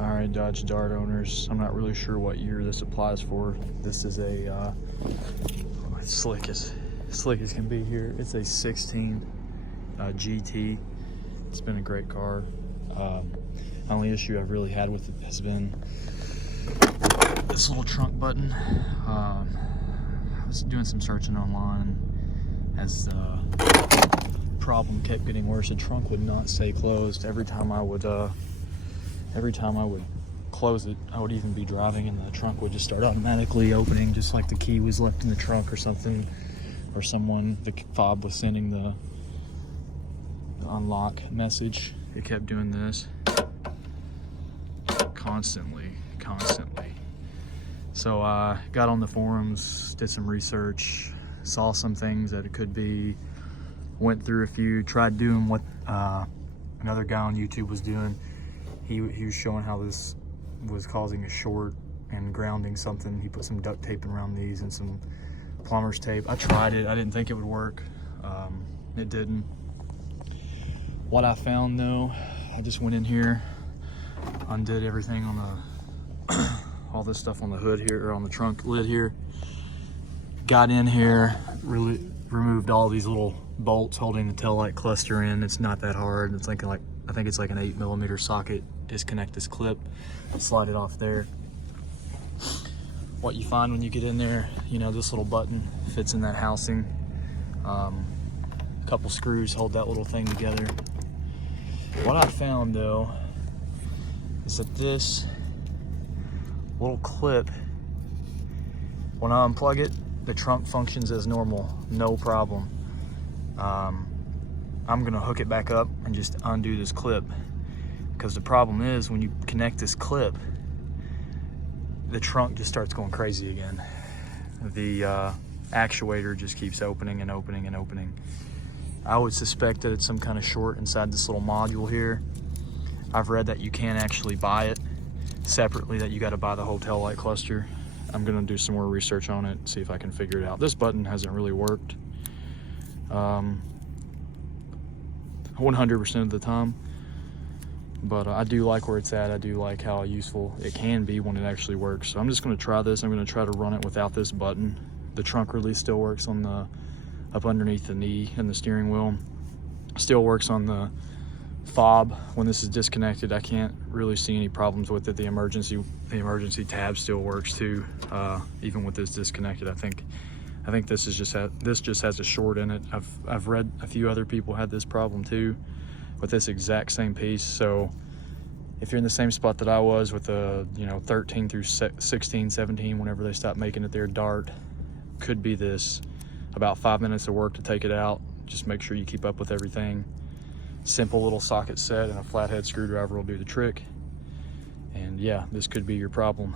All right, Dodge Dart owners, I'm not really sure what year this applies for. This is a slick as can be here. It's a 16 GT. It's been a great car. Only issue I've really had with it has been this little trunk button. I was doing some searching online as the problem kept getting worse. The trunk would not stay closed. Every time I would close it, I would even be driving and the trunk would just start automatically opening, just like the key was left in the trunk or something, or the fob was sending the unlock message. It kept doing this constantly. So I got on the forums, did some research, saw some things that it could be, went through a few, tried doing what another guy on YouTube was doing. He was showing how this was causing a short and grounding something. He put some duct tape around these and some plumber's tape. I tried it. I didn't think it would work. It didn't. What I found though, I just went in here, undid everything on the all this stuff on the hood here, or on the trunk lid here. Got in here, really removed all these little bolts holding the taillight cluster in. It's not that hard. I think it's like an 8mm socket. Disconnect this clip, slide it off there. What you find when you get in there, this little button fits in that housing. A couple screws hold that little thing together. What I found though is that this little clip, when I unplug it, the trunk functions as normal, no problem. I'm gonna hook it back up and just undo this clip, because the problem is when you connect this clip, the trunk just starts going crazy again. The actuator just keeps opening and opening and opening. I would suspect that it's some kind of short inside this little module here. I've read that you can't actually buy it separately, that you got to buy the whole tail light cluster. I'm gonna do some more research on it, see if I can figure it out. This button hasn't really worked 100% of the time, but I do like where it's at. I do like how useful it can be when it actually works. So I'm just gonna try this. I'm gonna try to run it without this button. The trunk release still works on up underneath the knee and the steering wheel. Still works on the fob when this is disconnected. I can't really see any problems with it. The emergency tab still works too, even with this disconnected. I think this just has a short in it. I've read a few other people had this problem too with this exact same piece. So if you're in the same spot that I was with the 13 through 16, 17, whenever they stopped making it there, Dart, could be this. About 5 minutes of work to take it out. Just make sure you keep up with everything. Simple little socket set and a flathead screwdriver will do the trick. And yeah, this could be your problem.